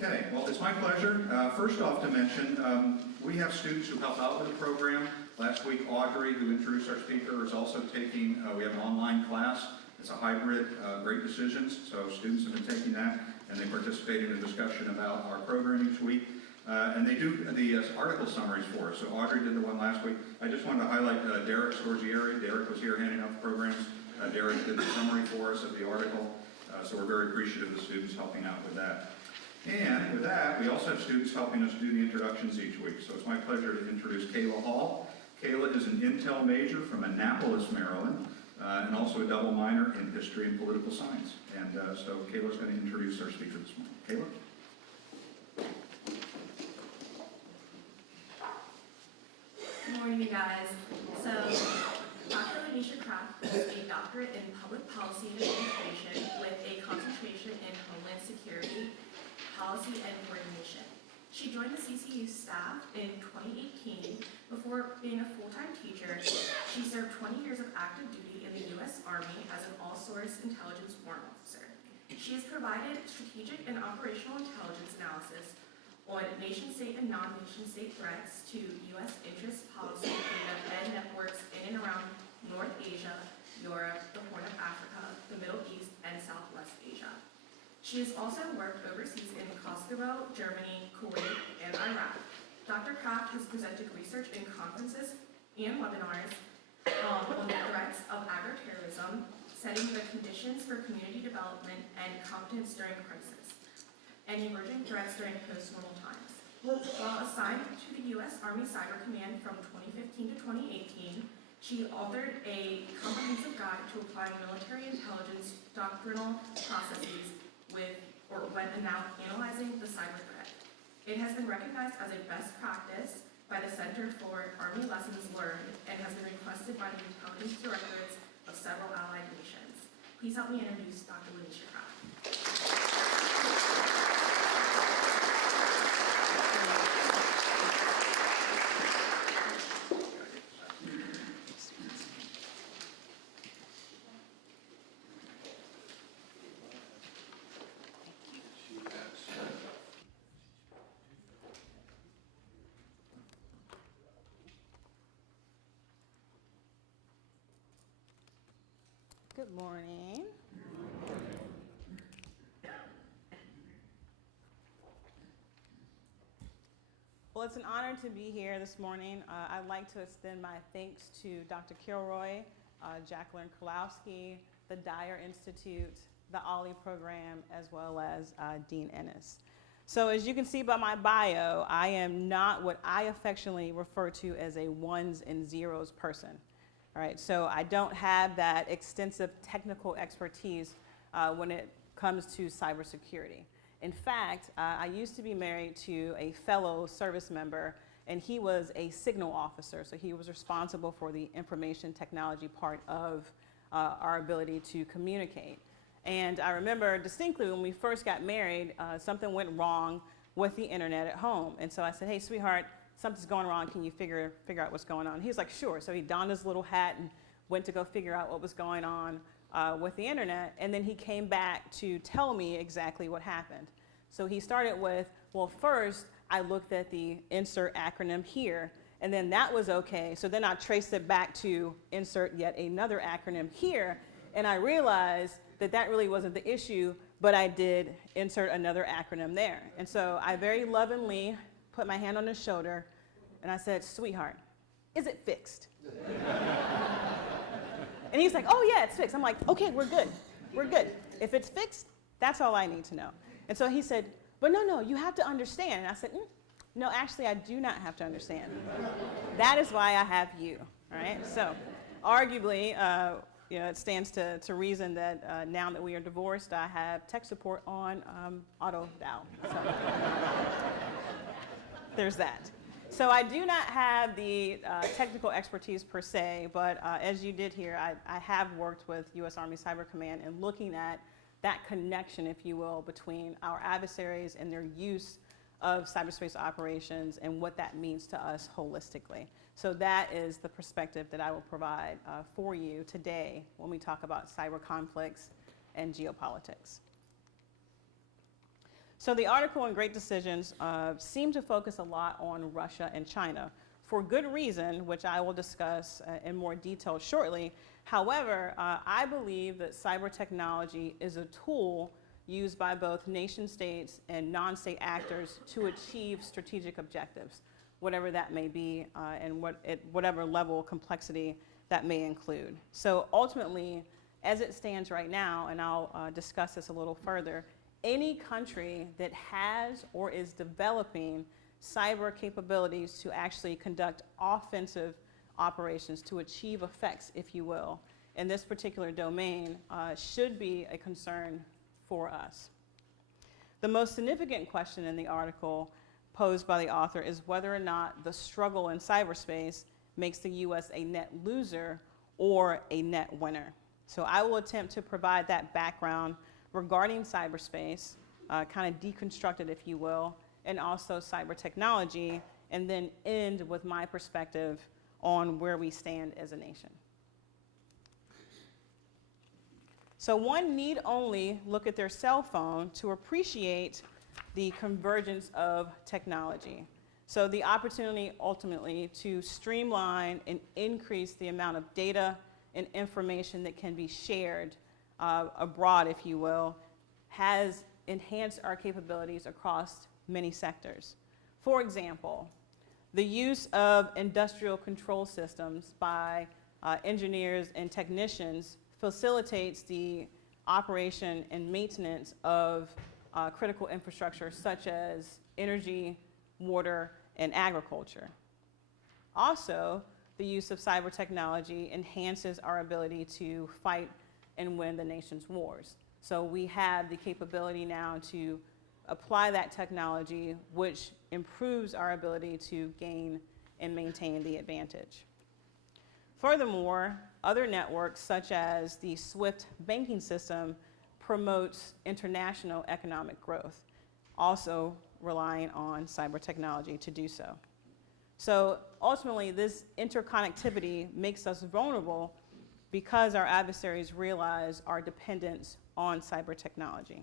Okay, well, it's my pleasure. First off to mention, we have students who help out with the program. Last week, Audrey, who introduced our speaker, is also taking, we have an online class. It's a hybrid, Great Decisions, so students have been taking that, and they participate in a discussion about our program each week. And they do the article summaries for us. So Audrey did the one last week. I just wanted to highlight Derek Scorgieri. Derek was here handing out the programs. Derek did the summary for us of the article. So we're very appreciative of the students helping out with that. And with that, we also have students helping us do the introductions each week. So it's my pleasure to introduce Kayla Hall. Kayla is an Intel major from Annapolis, Maryland, and also a double minor in history and political science. And so Kayla's going to introduce our speaker this morning. Kayla? Good morning, you guys. So, Dr. Lanisha Kraft is a doctorate in public policy and administration with a concentration in homeland security, policy, and coordination. She joined the CCU staff in 2018. Before being a full-time teacher, she served 20 years of active duty in the U.S. Army as an all-source intelligence warrant officer. She has provided strategic and operational intelligence analysis on nation-state and non-nation-state threats to U.S. interest policy data and networks in and around North Asia, Europe, the Horn of Africa, the Middle East, and Southwest Asia. She has also worked overseas in Kosovo, Germany, Kuwait, and Iraq. Dr. Kraft has presented research in conferences and webinars on the threats of agri-terrorism, setting the conditions for community development and competence during crisis, and emerging threats during post-normal times. While assigned to the U.S. Army Cyber Command from 2015 to 2018, she authored a comprehensive guide to applying military intelligence doctrinal processes when analyzing the cyber threat. It has been recognized as a best practice by the Center for Army Lessons Learned and has been requested by the intelligence directorates of several allied nations. Please help me introduce Dr. Lanisha Kraft. Good morning. Well, it's an honor to be here this morning. I'd like to extend my thanks to Dr. Kilroy, Jacqueline Kulowski, the Dyer Institute, the OLLI program, as well as Dean Ennis. So as you can see by my bio, I am not what I affectionately refer to as a ones and zeros person. All right, so I don't have that extensive technical expertise when it comes to cybersecurity. In fact, I used to be married to a fellow service member, and he was a signal officer, so he was responsible for the information technology part of our ability to communicate. And I remember distinctly when we first got married, something went wrong with the internet at home. And so I said, hey, sweetheart, something's going wrong. Can you figure out what's going on? He was like, sure. So he donned his little hat and went to go figure out what was going on with the internet. And then he came back to tell me exactly what happened. So he started with, well, first I looked at the insert acronym here, and then that was okay. So then I traced it back to insert yet another acronym here, and I realized that that really wasn't the issue, but I did insert another acronym there. And so I very lovingly put my hand on his shoulder, and I said, sweetheart, is it fixed? And he's like, oh yeah, it's fixed. I'm like, okay, we're good. We're good. If it's fixed, that's all I need to know. And so he said, but no, you have to understand. And I said, no, actually, I do not have to understand. That is why I have you, all right? So arguably, it stands to reason that now that we are divorced, I have tech support on auto dial. So there's that. So I do not have the technical expertise per se, but as you did hear, I have worked with U.S. Army Cyber Command and looking at that connection, if you will, between our adversaries and their use of cyberspace operations and what that means to us holistically. So that is the perspective that I will provide for you today when we talk about cyber conflicts and geopolitics. So the article in Great Decisions seemed to focus a lot on Russia and China for good reason, which I will discuss in more detail shortly. However, I believe that cyber technology is a tool used by both nation states and non-state actors to achieve strategic objectives, whatever that may be, and whatever level of complexity that may include. So ultimately, as it stands right now, and I'll discuss this a little further, any country that has or is developing cyber capabilities to actually conduct offensive operations to achieve effects, if you will, in this particular domain should be a concern for us. The most significant question in the article posed by the author is whether or not the struggle in cyberspace makes the U.S. a net loser or a net winner. So I will attempt to provide that background regarding cyberspace, kind of deconstruct it, if you will, and also cyber technology, and then end with my perspective on where we stand as a nation. So one need only look at their cell phone to appreciate the convergence of technology. So the opportunity ultimately to streamline and increase the amount of data and information that can be shared abroad, if you will, has enhanced our capabilities across many sectors. For example, the use of industrial control systems by engineers and technicians facilitates the operation and maintenance of critical infrastructure such as energy, water, and agriculture. Also, the use of cyber technology enhances our ability to fight and win the nation's wars. So we have the capability now to apply that technology, which improves our ability to gain and maintain the advantage. Furthermore, other networks such as the SWIFT banking system promotes international economic growth, also relying on cyber technology to do so. So ultimately, this interconnectivity makes us vulnerable because our adversaries realize our dependence on cyber technology.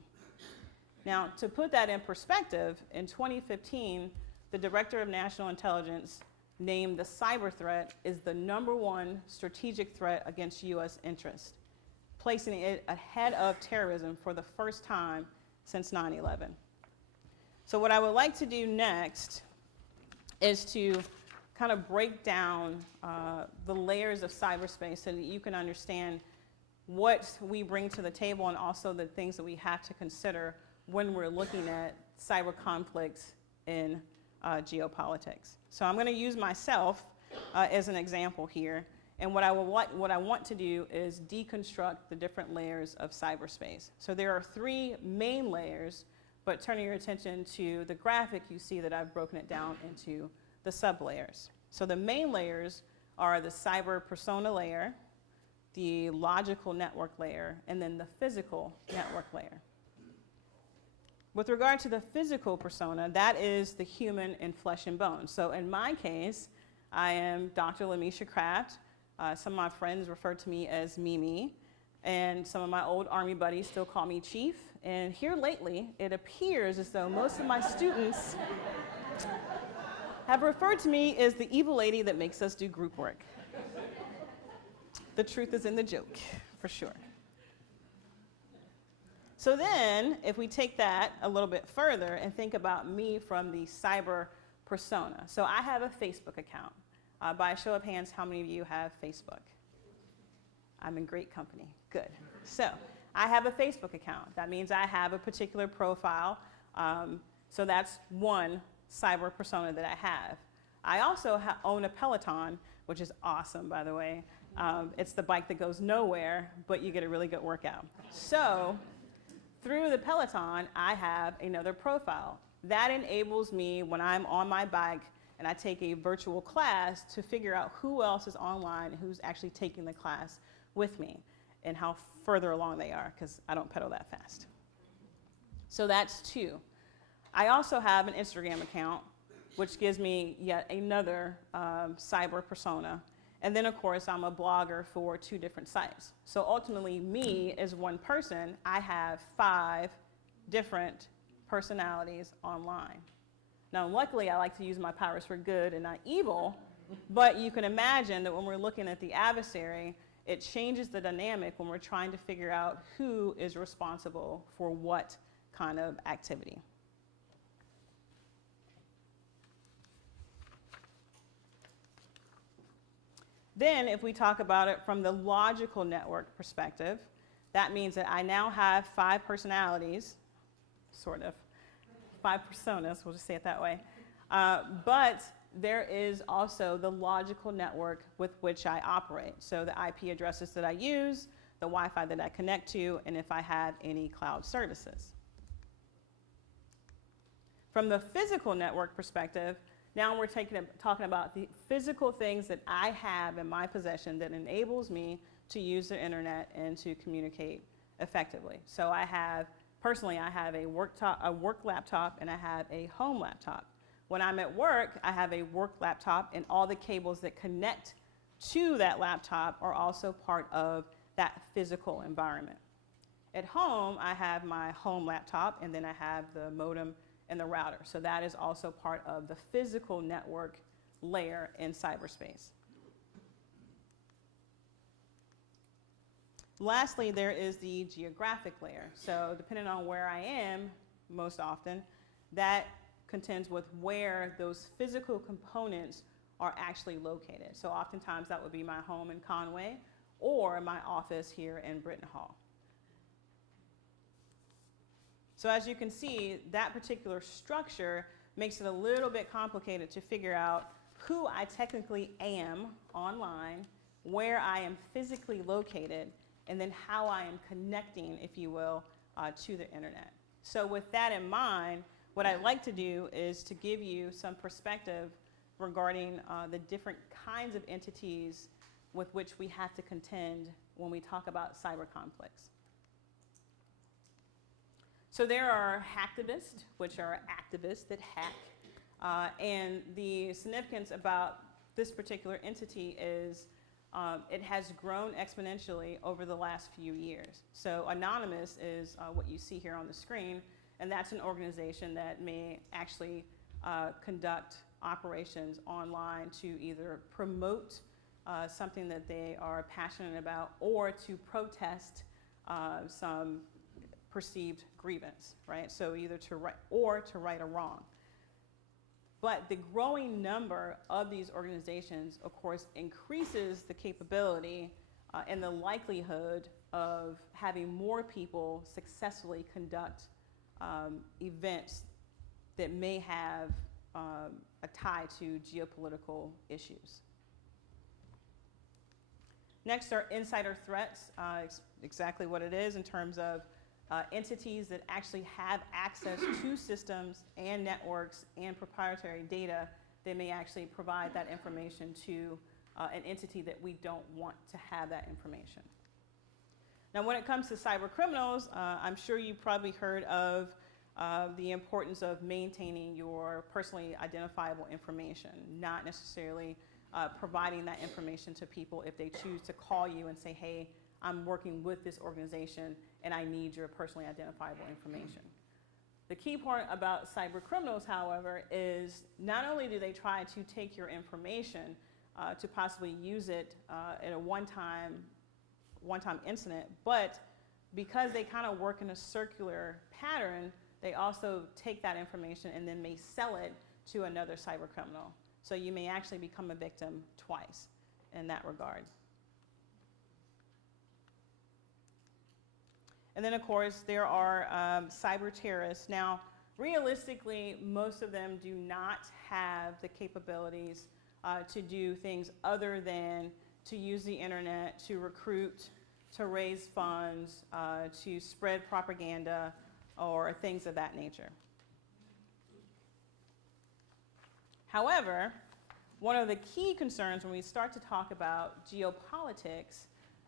Now, to put that in perspective, in 2015, the Director of National Intelligence named the cyber threat as the #1 strategic threat against U.S. interests, placing it ahead of terrorism for the first time since 9/11. So what I would like to do next is to kind of break down the layers of cyberspace so that you can understand what we bring to the table and also the things that we have to consider when we're looking at cyber conflicts in geopolitics. So I'm going to use myself as an example here, and what I want to do is deconstruct the different layers of cyberspace. So there are 3 main layers, but turning your attention to the graphic, you see that I've broken it down into the sub-layers. So the main layers are the cyber persona layer, the logical network layer, and then the physical network layer. With regard to the physical persona, that is the human in flesh and bone. So in my case, I am Dr. Lamisha Kraft. Some of my friends refer to me as Mimi, and some of my old Army buddies still call me Chief. And here lately, it appears as though most of my students have referred to me as the evil lady that makes us do group work. The truth is in the joke, for sure. So then, if we take that a little bit further and think about me from the cyber persona. So I have a Facebook account. By a show of hands, how many of you have Facebook? I'm in great company. Good. So I have a Facebook account. That means I have a particular profile. So that's one cyber persona that I have. I also own a Peloton, which is awesome, by the way. It's the bike that goes nowhere, but you get a really good workout. So through the Peloton, I have another profile. That enables me, when I'm on my bike and I take a virtual class, to figure out who else is online and who's actually taking the class with me and how further along they are, because I don't pedal that fast. So that's 2. I also have an Instagram account, which gives me yet another cyber persona. And then, of course, I'm a blogger for 2 different sites. So ultimately, me as one person, I have 5 different personalities online. Now, luckily, I like to use my powers for good and not evil, but you can imagine that when we're looking at the adversary, it changes the dynamic when we're trying to figure out who is responsible for what kind of activity. Then, if we talk about it from the logical network perspective, that means that I now have 5 personalities, sort of, 5 personas, we'll just say it that way. But there is also the logical network with which I operate. So the IP addresses that I use, the Wi-Fi that I connect to, and if I have any cloud services. From the physical network perspective, now we're talking about the physical things that I have in my possession that enables me to use the internet and to communicate effectively. So personally, I have a work laptop and I have a home laptop. When I'm at work, I have a work laptop and all the cables that connect to that laptop are also part of that physical environment. At home, I have my home laptop and then I have the modem and the router. So that is also part of the physical network layer in cyberspace. Lastly, there is the geographic layer. So depending on where I am, most often, that contends with where those physical components are actually located. So oftentimes that would be my home in Conway or my office here in Britton Hall. So as you can see, that particular structure makes it a little bit complicated to figure out who I technically am online, where I am physically located, and then how I am connecting, if you will, to the internet. So with that in mind, what I'd like to do is to give you some perspective regarding the different kinds of entities with which we have to contend when we talk about cyber conflicts. So there are hacktivists, which are activists that hack. And the significance about this particular entity is it has grown exponentially over the last few years. So Anonymous is what you see here on the screen, and that's an organization that may actually conduct operations online to either promote something that they are passionate about or to protest some perceived grievance, right? So either to right a wrong. But the growing number of these organizations, of course, increases the capability and the likelihood of having more people successfully conduct events that may have a tie to geopolitical issues. Next are insider threats, exactly what it is in terms of entities that actually have access to systems and networks and proprietary data. They may actually provide that information to an entity that we don't want to have that information. Now, when it comes to cyber criminals, I'm sure you probably heard of the importance of maintaining your personally identifiable information, not necessarily providing that information to people if they choose to call you and say, hey, I'm working with this organization and I need your personally identifiable information. The key part about cyber criminals, however, is not only do they try to take your information to possibly use it in a one-time incident, but because they kind of work in a circular pattern, they also take that information and then may sell it to another cyber criminal. So you may actually become a victim twice in that regard. And then, of course, there are cyber terrorists. Now, realistically, most of them do not have the capabilities to do things other than to use the internet to recruit, to raise funds, to spread propaganda, or things of that nature. However, one of the key concerns when we start to talk about geopolitics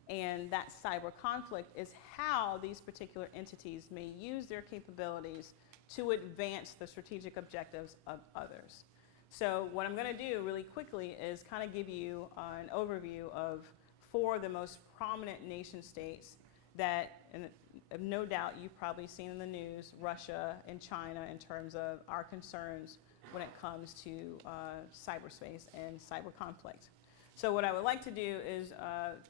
and that cyber conflict is how these particular entities may use their capabilities to advance the strategic objectives of others. So what I'm going to do really quickly is kind of give you an overview of 4 of the most prominent nation states that, and no doubt you've probably seen in the news Russia and China in terms of our concerns when it comes to cyberspace and cyber conflict. So what I would like to do is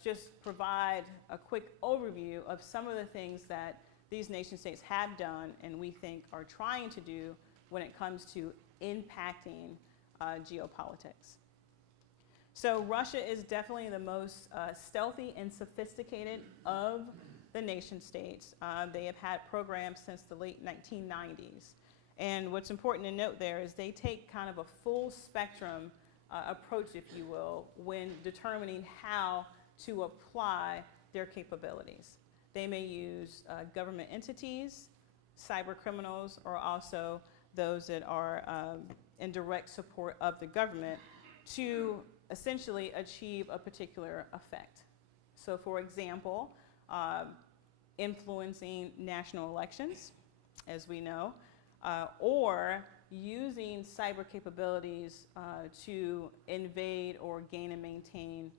just provide a quick overview of some of the things that these nation states have done and we think are trying to do when it comes to impacting geopolitics. So Russia is definitely the most stealthy and sophisticated of the nation states. They have had programs since the late 1990s. And what's important to note there is they take kind of a full spectrum approach, if you will, when determining how to apply their capabilities. They may use government entities, cyber criminals, or also those that are in direct support of the government to essentially achieve a particular effect. So for example, influencing national elections, as we know, or using cyber capabilities to invade or gain and maintain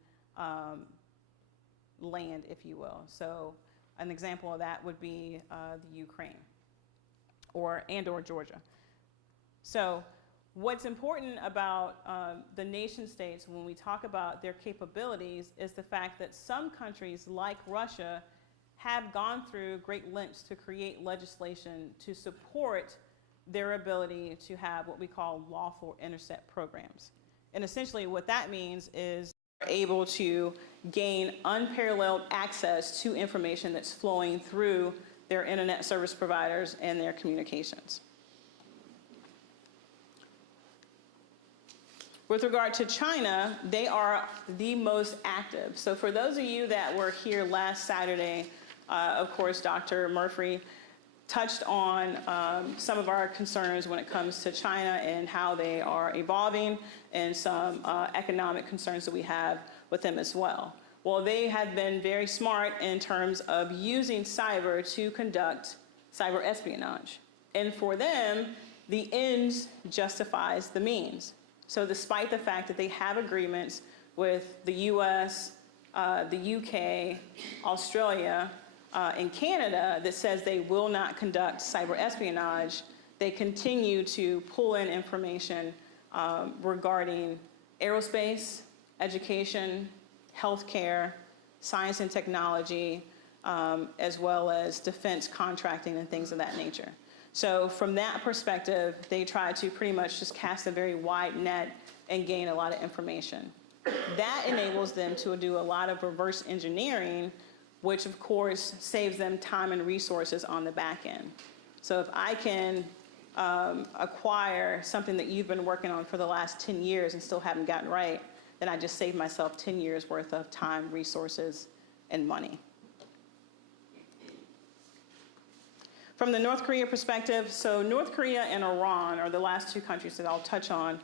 land, if you will. So an example of that would be the Ukraine or Georgia. So what's important about the nation states when we talk about their capabilities is the fact that some countries like Russia have gone through great lengths to create legislation to support their ability to have what we call lawful intercept programs. And essentially what that means is they're able to gain unparalleled access to information that's flowing through their internet service providers and their communications. With regard to China, they are the most active. So for those of you that were here last Saturday, of course, Dr. Murphy touched on some of our concerns when it comes to China and how they are evolving and some economic concerns that we have with them as well. Well, they have been very smart in terms of using cyber to conduct cyber espionage. And for them, the ends justifies the means. So despite the fact that they have agreements with the US, the UK, Australia, and Canada that says they will not conduct cyber espionage, they continue to pull in information regarding aerospace, education, healthcare, science and technology, as well as defense contracting and things of that nature. So from that perspective, they try to pretty much just cast a very wide net and gain a lot of information. That enables them to do a lot of reverse engineering, which of course saves them time and resources on the back end. So if I can acquire something that you've been working on for the last 10 years and still haven't gotten right, then I just saved myself 10 years worth of time, resources, and money. From the North Korea perspective, so North Korea and Iran are the last two countries that I'll touch on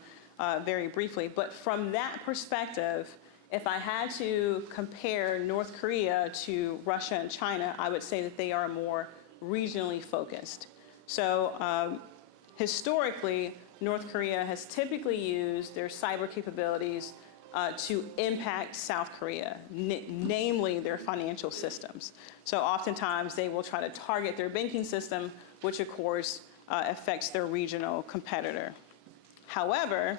very briefly. But from that perspective, if I had to compare North Korea to Russia and China, I would say that they are more regionally focused. So historically, North Korea has typically used their cyber capabilities to impact South Korea, namely their financial systems. So oftentimes they will try to target their banking system, which of course affects their regional competitor. However,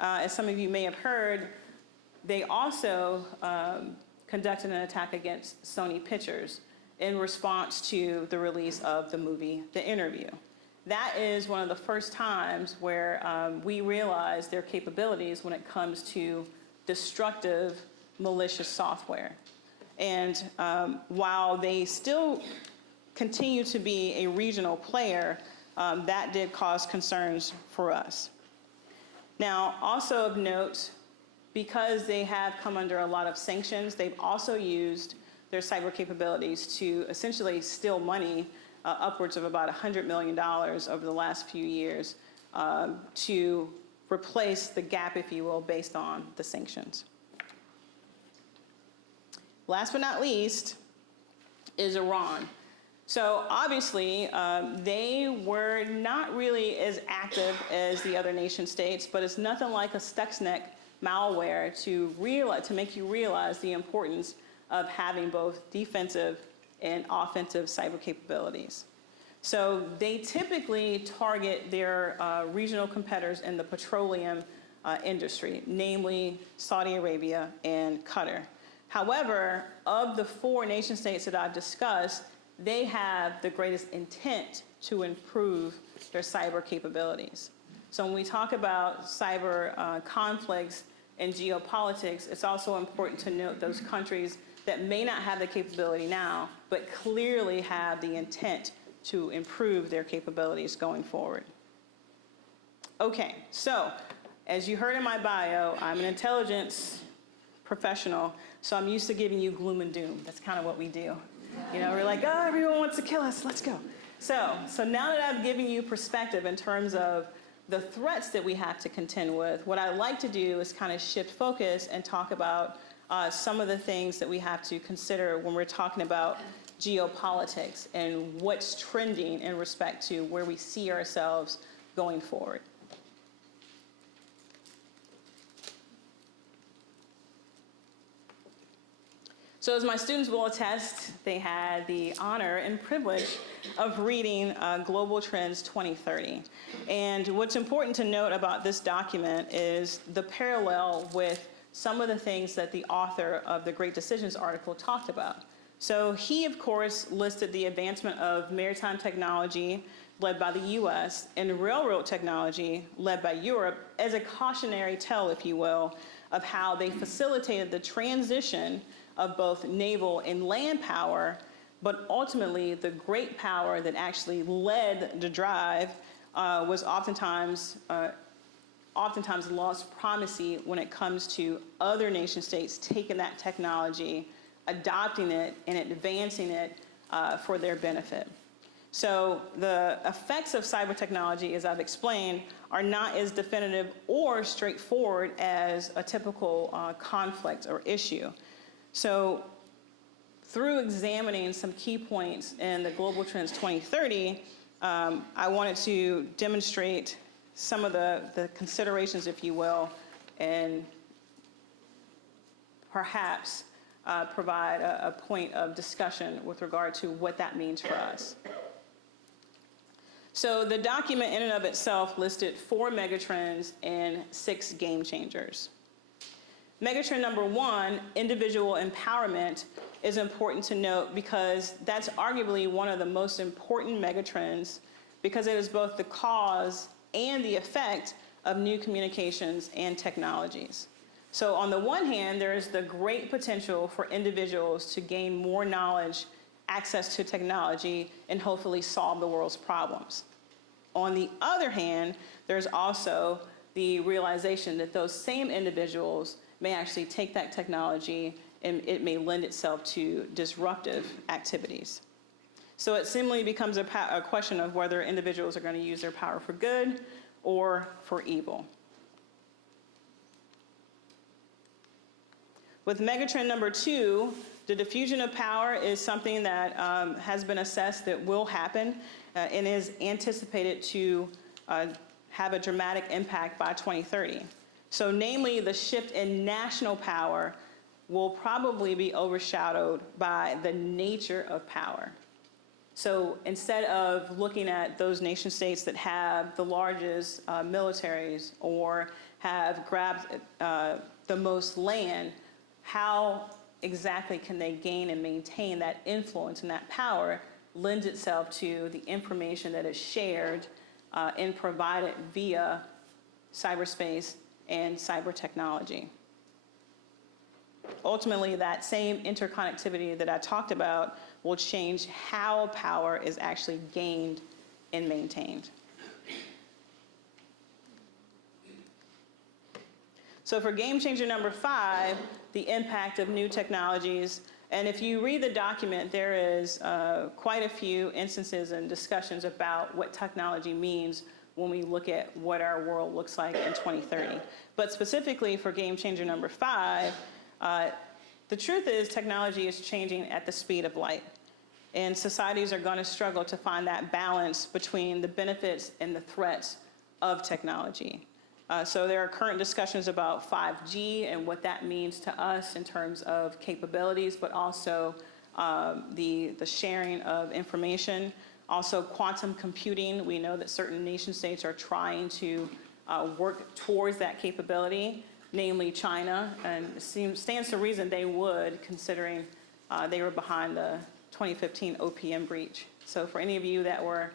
as some of you may have heard, they also conducted an attack against Sony Pictures in response to the release of the movie, The Interview. That is one of the first times where we realized their capabilities when it comes to destructive, malicious software. And while they still continue to be a regional player, that did cause concerns for us. Now, also of note, because they have come under a lot of sanctions, they've also used their cyber capabilities to essentially steal money, upwards of about $100 million over the last few years, to replace the gap, if you will, based on the sanctions. Last but not least is Iran. So obviously, they were not really as active as the other nation states, but it's nothing like a Specnet malware to make you realize the importance of having both defensive and offensive cyber capabilities. So they typically target their regional competitors in the petroleum industry, namely Saudi Arabia and Qatar. However, of the 4 nation states that I've discussed, they have the greatest intent to improve their cyber capabilities. So when we talk about cyber conflicts and geopolitics, it's also important to note those countries that may not have the capability now, but clearly have the intent to improve their capabilities going forward. Okay, so as you heard in my bio, I'm an intelligence professional, so I'm used to giving you gloom and doom. That's kind of what we do. You know, we're like, oh, everyone wants to kill us, let's go. So now that I've given you perspective in terms of the threats that we have to contend with, what I like to do is kind of shift focus and talk about some of the things that we have to consider when we're talking about geopolitics and what's trending in respect to where we see ourselves going forward. So as my students will attest, they had the honor and privilege of reading Global Trends 2030. And what's important to note about this document is the parallel with some of the things that the author of the Great Decisions article talked about. So he, of course, listed the advancement of maritime technology led by the US and railroad technology led by Europe as a cautionary tale, if you will, of how they facilitated the transition of both naval and land power, but ultimately the great power that actually led the drive was oftentimes lost primacy when it comes to other nation states taking that technology, adopting it, and advancing it for their benefit. So the effects of cyber technology, as I've explained, are not as definitive or straightforward as a typical conflict or issue. So through examining some key points in the Global Trends 2030, I wanted to demonstrate some of the considerations, if you will, and perhaps provide a point of discussion with regard to what that means for us. So the document in and of itself listed 4 megatrends and 6 game changers. Megatrend number 1, individual empowerment, is important to note because that's arguably one of the most important megatrends because it is both the cause and the effect of new communications and technologies. So on the one hand, there is the great potential for individuals to gain more knowledge, access to technology, and hopefully solve the world's problems. On the other hand, there's also the realization that those same individuals may actually take that technology and it may lend itself to disruptive activities. So it simply becomes a question of whether individuals are going to use their power for good or for evil. With megatrend number 2, the diffusion of power is something that has been assessed that will happen and is anticipated to have a dramatic impact by 2030. So namely, the shift in national power will probably be overshadowed by the nature of power. So instead of looking at those nation states that have the largest militaries or have grabbed the most land, how exactly can they gain and maintain that influence and that power lends itself to the information that is shared and provided via cyberspace and cyber technology. Ultimately, that same interconnectivity that I talked about will change how power is actually gained and maintained. So for game changer number 5, the impact of new technologies. And if you read the document, there is quite a few instances and discussions about what technology means when we look at what our world looks like in 2030. But specifically for game changer number 5, the truth is technology is changing at the speed of light. And societies are going to struggle to find that balance between the benefits and the threats of technology. So there are current discussions about 5G and what that means to us in terms of capabilities, but also the sharing of information. Also, quantum computing. We know that certain nation states are trying to work towards that capability, namely China, and it stands to reason they would, considering they were behind the 2015 OPM breach. So for any of you that were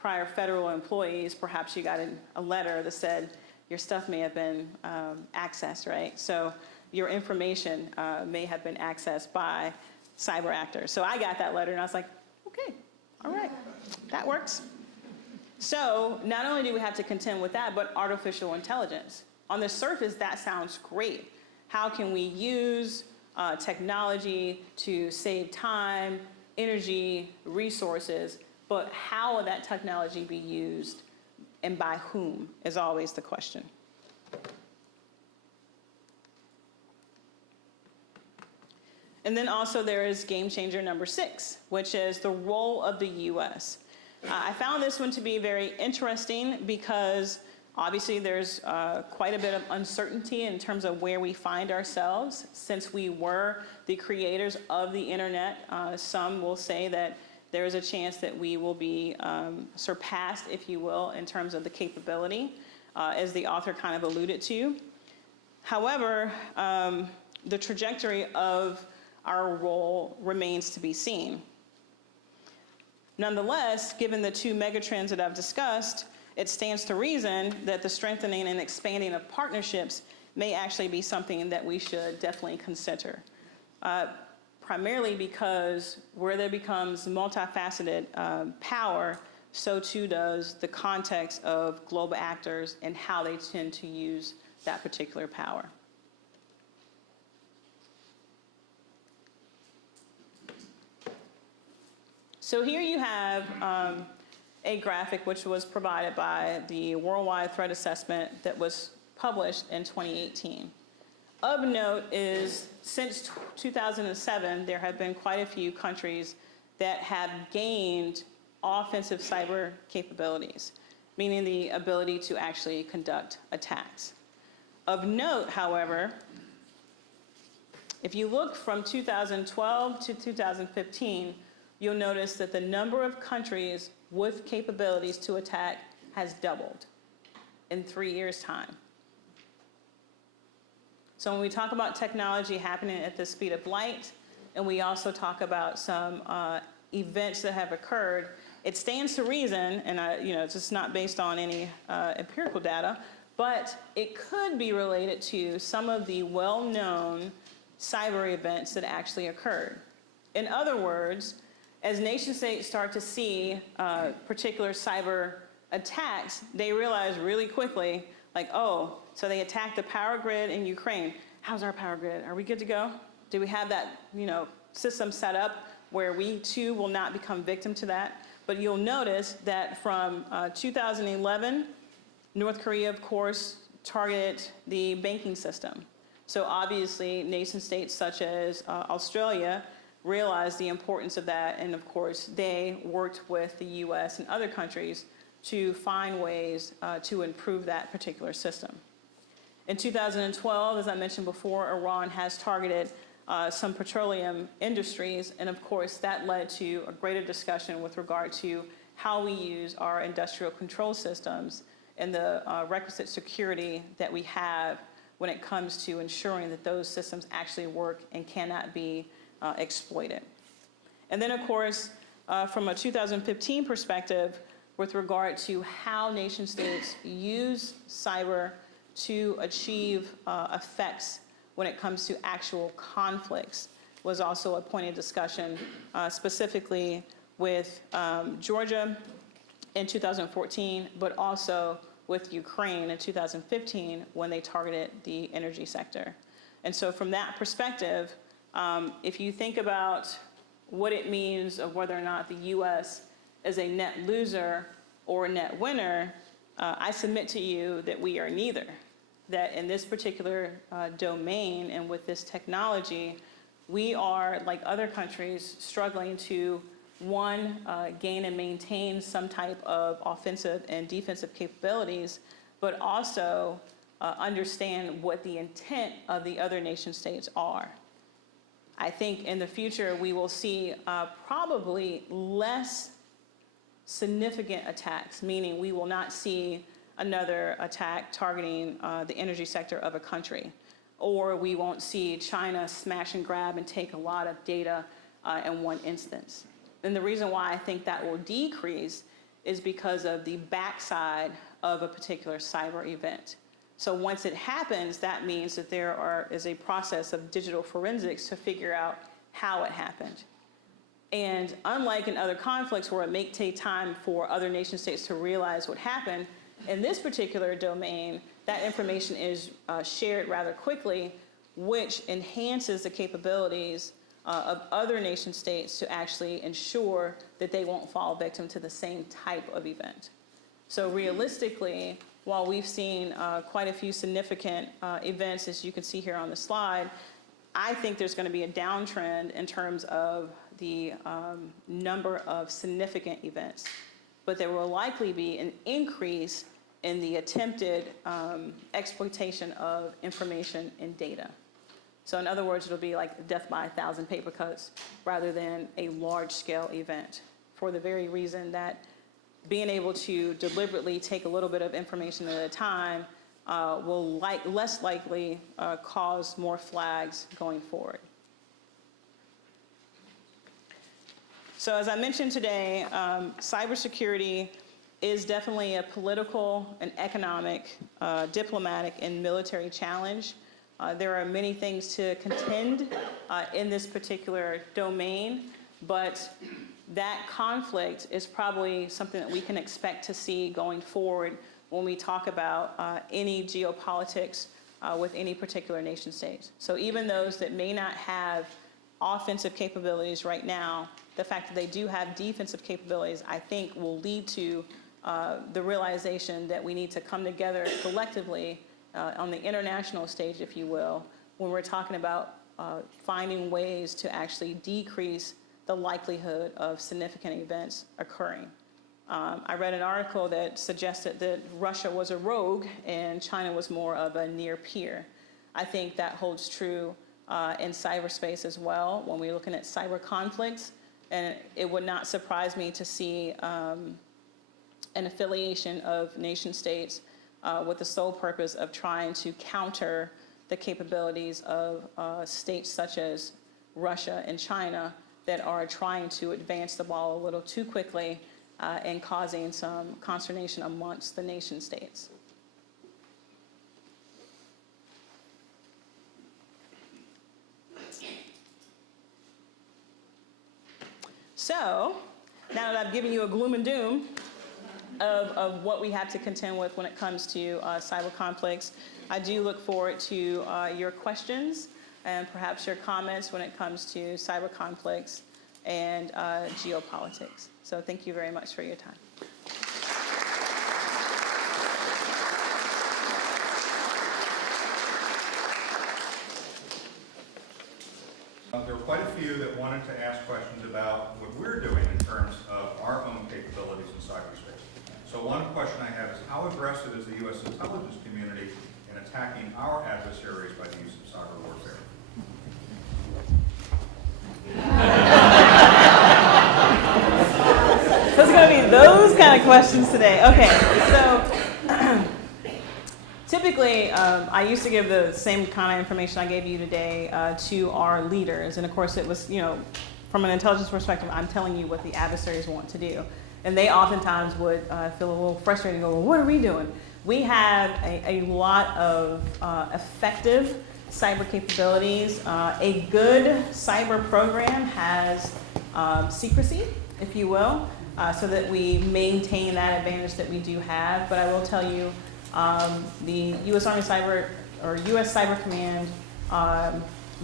prior federal employees, perhaps you got a letter that said your stuff may have been accessed, right? So your information may have been accessed by cyber actors. So I got that letter and I was like, okay, all right, that works. So not only do we have to contend with that, but artificial intelligence. On the surface, that sounds great. How can we use technology to save time, energy, resources, but how will that technology be used and by whom is always the question. And then also there is game changer number 6, which is the role of the U.S. I found this one to be very interesting because obviously there's quite a bit of uncertainty in terms of where we find ourselves since we were the creators of the internet. Some will say that there is a chance that we will be surpassed, if you will, in terms of the capability, as the author kind of alluded to. However, the trajectory of our role remains to be seen. Nonetheless, given the 2 megatrends that I've discussed, it stands to reason that the strengthening and expanding of partnerships may actually be something that we should definitely consider. Primarily because where there becomes multifaceted power, so too does the context of global actors and how they tend to use that particular power. So here you have a graphic which was provided by the Worldwide Threat Assessment that was published in 2018. Of note is, since 2007, there have been quite a few countries that have gained offensive cyber capabilities, meaning the ability to actually conduct attacks. Of note, however, if you look from 2012 to 2015, you'll notice that the number of countries with capabilities to attack has doubled in 3 years' time. So when we talk about technology happening at the speed of light, and we also talk about some events that have occurred, it stands to reason, and it's just not based on any empirical data, but it could be related to some of the well-known cyber events that actually occurred. In other words, as nation states start to see particular cyber attacks, they realize really quickly, like, oh, so they attacked the power grid in Ukraine. How's our power grid? Are we good to go? Do we have that, system set up where we too will not become victim to that? But you'll notice that from 2011, North Korea, of course, targeted the banking system. So obviously, nation states such as Australia realized the importance of that, and of course, they worked with the U.S. and other countries to find ways to improve that particular system. In 2012, as I mentioned before, Iran has targeted some petroleum industries, and of course, that led to a greater discussion with regard to how we use our industrial control systems and the requisite security that we have when it comes to ensuring that those systems actually work and cannot be exploited. And then, of course, from a 2015 perspective, with regard to how nation states use cyber to achieve effects when it comes to actual conflicts, was also a point of discussion, specifically with Georgia in 2014, but also with Ukraine in 2015 when they targeted the energy sector. And so from that perspective, if you think about what it means of whether or not the U.S. is a net loser or a net winner, I submit to you that we are neither. That in this particular domain and with this technology, we are, like other countries, struggling to, one, gain and maintain some type of offensive and defensive capabilities, but also understand what the intent of the other nation states are. I think in the future we will see probably less significant attacks, meaning we will not see another attack targeting the energy sector of a country, or we won't see China smash and grab and take a lot of data in one instance. And the reason why I think that will decrease is because of the backside of a particular cyber event. So once it happens, that means that there is a process of digital forensics to figure out how it happened. And unlike in other conflicts where it may take time for other nation states to realize what happened, in this particular domain, that information is shared rather quickly, which enhances the capabilities of other nation states to actually ensure that they won't fall victim to the same type of event. So realistically, while we've seen quite a few significant events, as you can see here on the slide, I think there's going to be a downtrend in terms of the number of significant events. But there will likely be an increase in the attempted exploitation of information and data. So in other words, it'll be like death by 1,000 paper cuts rather than a large-scale event, for the very reason that being able to deliberately take a little bit of information at a time will less likely cause more flags going forward. So as I mentioned today, cybersecurity is definitely a political, an economic, diplomatic, and military challenge. There are many things to contend in this particular domain, but that conflict is probably something that we can expect to see going forward when we talk about any geopolitics with any particular nation state. So even those that may not have offensive capabilities right now, the fact that they do have defensive capabilities, I think will lead to the realization that we need to come together collectively on the international stage, if you will, when we're talking about finding ways to actually decrease the likelihood of significant events occurring. I read an article that suggested that Russia was a rogue and China was more of a near peer. I think that holds true in cyberspace as well when we're looking at cyber conflicts, and it would not surprise me to see an affiliation of nation states with the sole purpose of trying to counter the capabilities of states such as Russia and China that are trying to advance the ball a little too quickly and causing some consternation amongst the nation states. So, now that I've given you a gloom and doom of what we have to contend with when it comes to cyber conflicts, I do look forward to your questions and perhaps your comments when it comes to cyber conflicts and geopolitics. So thank you very much for your time. There were quite a few that wanted to ask questions about what we're doing in terms of our own capabilities in cyberspace. So one question I have is, how aggressive is the U.S. intelligence community in attacking our adversaries by the use of cyber warfare? So it's going to be those kind of questions today. Okay, so typically I used to give the same kind of information I gave you today to our leaders. And of course it was, from an intelligence perspective, I'm telling you what the adversaries want to do. And they oftentimes would feel a little frustrated and go, well, what are we doing? We have a lot of effective cyber capabilities. A good cyber program has secrecy, if you will, so that we maintain that advantage that we do have. But I will tell you, the U.S. Army Cyber, or U.S. Cyber Command,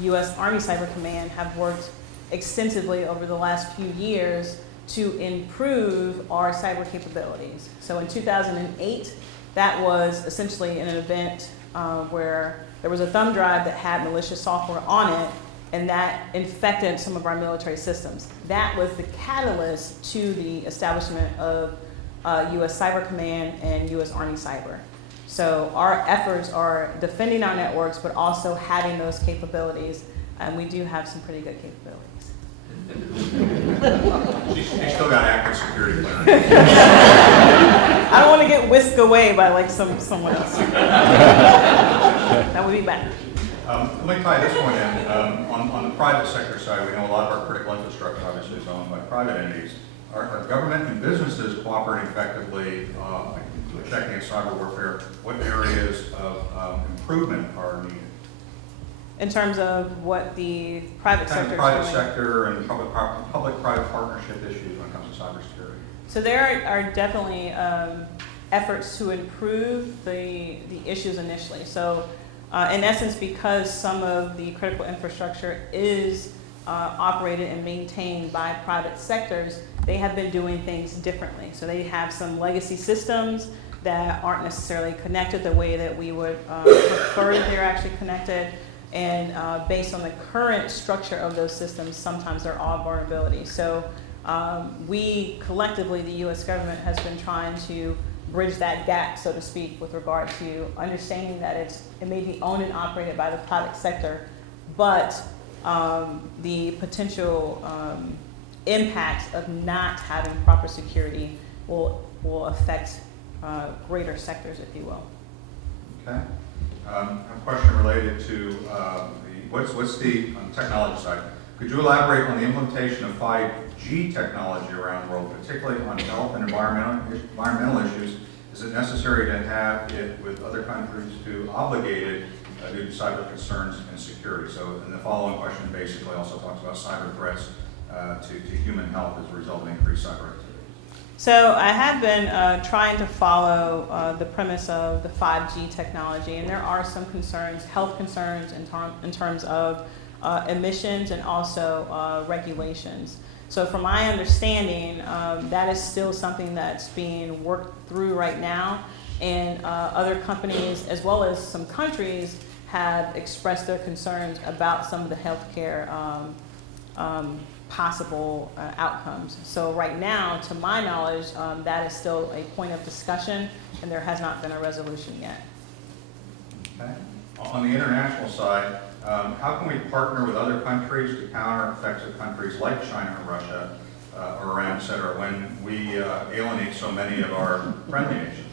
U.S. Army Cyber Command have worked extensively over the last few years to improve our cyber capabilities. So in 2008, that was essentially an event where there was a thumb drive that had malicious software on it, and that infected some of our military systems. That was the catalyst to the establishment of U.S. Cyber Command and U.S. Army Cyber. So our efforts are defending our networks, but also having those capabilities and we do have some pretty good capabilities. She's still got active security clearance. I don't want to get whisked away by like someone else. That would be bad. Let me tie this one in. On the private sector side, we know a lot of our critical infrastructure obviously is owned by private entities. Are government and businesses cooperating effectively checking at cyber warfare? What areas of improvement are needed? In terms of what the private sector is Private doing. sector and public-private partnership issues when it comes to cybersecurity. So there are definitely efforts to improve the issues initially. So in essence, because some of the critical infrastructure is operated and maintained by private sectors, they have been doing things differently. So they have some legacy systems that aren't necessarily connected the way that we would prefer that they're actually connected. And based on the current structure of those systems, sometimes there are vulnerabilities. So we collectively, the U.S. government, has been trying to bridge that gap, so to speak, with regard to understanding that it may be owned and operated by the private sector, but the potential impacts of not having proper security will affect greater sectors, if you will. Okay. A question related to what's the technology side? Could you elaborate on the implementation of 5G technology around the world, particularly on health and environmental issues? Is it necessary to have it with other countries who obligated due to cyber concerns and security? So, and the following question basically also talks about cyber threats to human health as a result of increased cyber activity. So I have been trying to follow the premise of the 5G technology, and there are some concerns, health concerns in terms of emissions and also regulations. So from my understanding, that is still something that's being worked through right now, and other companies as well as some countries have expressed their concerns about some of the healthcare possible outcomes. So right now, to my knowledge, that is still a point of discussion, and there has not been a resolution yet. Okay. On the international side, how can we partner with other countries to counter effects of countries like China or Russia, or Iran, et cetera, when we alienate so many of our friendly nations?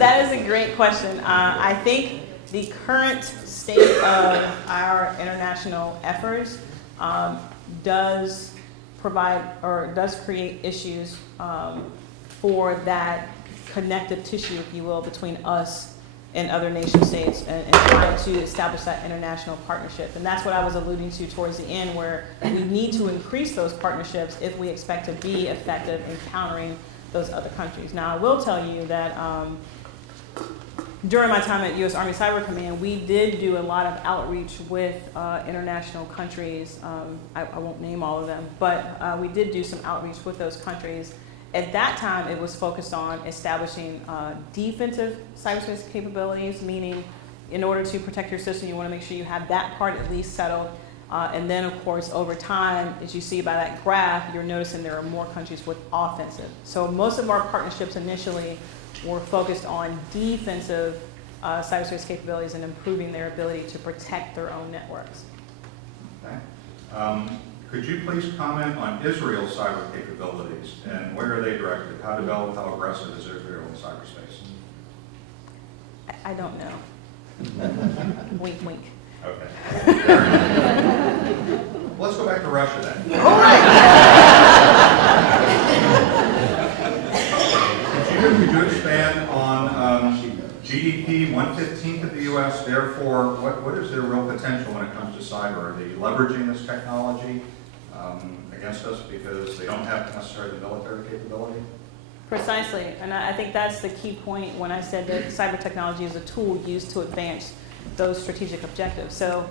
That is a great question. I think the current state of our international efforts does provide or does create issues for that connective tissue, if you will, between us and other nation states and trying to establish that international partnership. And that's what I was alluding to towards the end, where we need to increase those partnerships if we expect to be effective in countering those other countries. Now, I will tell you that during my time at U.S. Army Cyber Command, we did do a lot of outreach with international countries. I won't name all of them, but we did do some outreach with those countries. At that time, it was focused on establishing defensive cyberspace capabilities, meaning in order to protect your system, you want to make sure you have that part at least settled. And then, of course, over time, as you see by that graph, you're noticing there are more countries with offensive. So most of our partnerships initially were focused on defensive cyberspace capabilities and improving their ability to protect their own networks. Okay. Could you please comment on Israel's cyber capabilities and where are they directed? How developed, how aggressive is Israel in cyberspace? I don't know. Wink, wink. Okay. Let's go back to Russia then. All right. Could you expand on GDP, 1/15 of the U.S., therefore, what is their real potential when it comes to cyber? Are they leveraging this technology against us because they don't have necessarily the military capability? Precisely, and I think that's the key point when I said that cyber technology is a tool used to advance those strategic objectives. So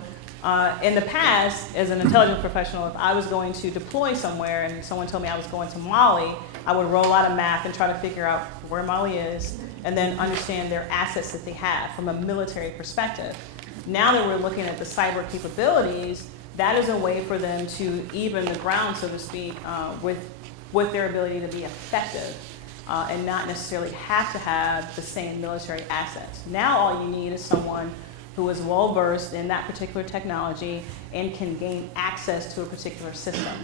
in the past, as an intelligence professional, if I was going to deploy somewhere and someone told me I was going to Mali, I would roll out a map and try to figure out where Mali is and then understand their assets that they have from a military perspective. Now that we're looking at the cyber capabilities, that is a way for them to even the ground, so to speak, with their ability to be effective. and not necessarily have to have the same military assets. Now all you need is someone who is well versed in that particular technology and can gain access to a particular system.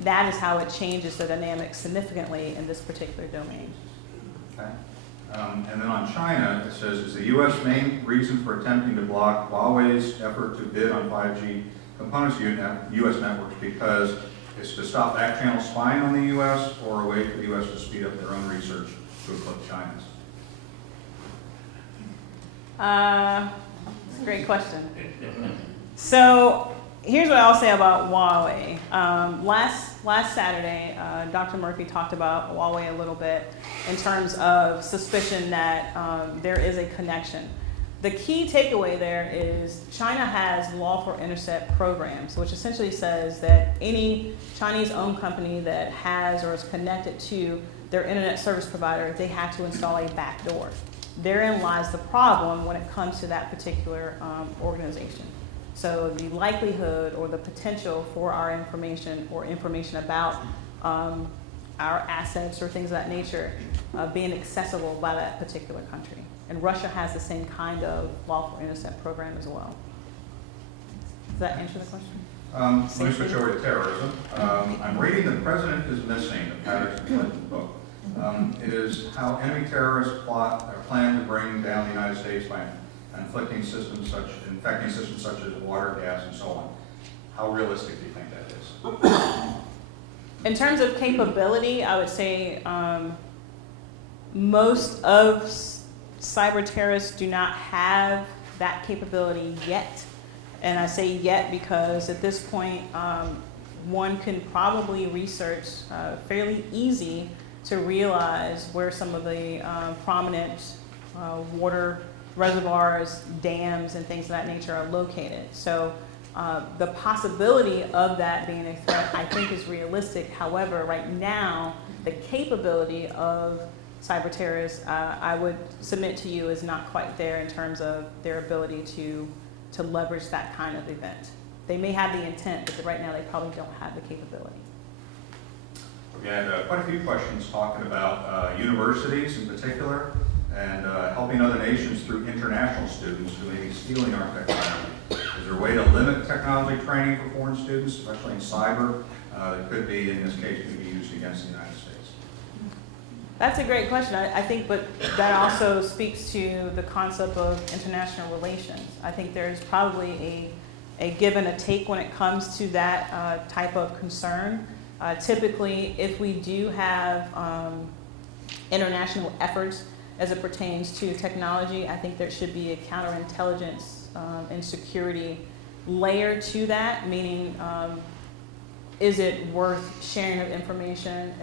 That is how it changes the dynamic significantly in this particular domain. Okay. And then on China, it says, is the U.S. main reason for attempting to block Huawei's effort to bid on 5G components U.S. networks because it's to stop back-channel spying on the U.S. or a way for the U.S. to speed up their own research to eclipse China's? It's a great question. So here's what I'll say about Huawei. Last Saturday, Dr. Murphy talked about Huawei a little bit in terms of suspicion that there is a connection. The key takeaway there is China has lawful intercept programs, which essentially says that any Chinese-owned company that has or is connected to their internet service provider, they have to install a backdoor. Therein lies the problem when it comes to that particular organization. So the likelihood or the potential for our information or information about our assets or things of that nature being accessible by that particular country. And Russia has the same kind of lawful intercept program as well. Does that answer the question? Let me switch over to terrorism. I'm reading The President is Missing, the Patterson-Clinton book. It is how enemy terrorists plan to bring down the United States by infecting systems such as water, gas, and so on. How realistic do you think that is? In terms of capability, I would say most of cyber terrorists do not have that capability yet. And I say yet because at this point, one can probably research fairly easy to realize where some of the prominent water reservoirs, dams, and things of that nature are located. So the possibility of that being a threat, I think, is realistic. However, right now, the capability of cyber terrorists, I would submit to you, is not quite there in terms of their ability to leverage that kind of event. They may have the intent, but right now they probably don't have the capability. We had quite a few questions talking about universities in particular and helping other nations through international students who may be stealing our technology. Is there a way to limit technology training for foreign students, especially in cyber, that could be, in this case, could be used against the United States? That's a great question. I think, but that also speaks to the concept of international relations. I think there's probably a give and a take when it comes to that type of concern. Typically, if we do have international efforts as it pertains to technology, I think there should be a counterintelligence and security layer to that, meaning is it worth sharing of information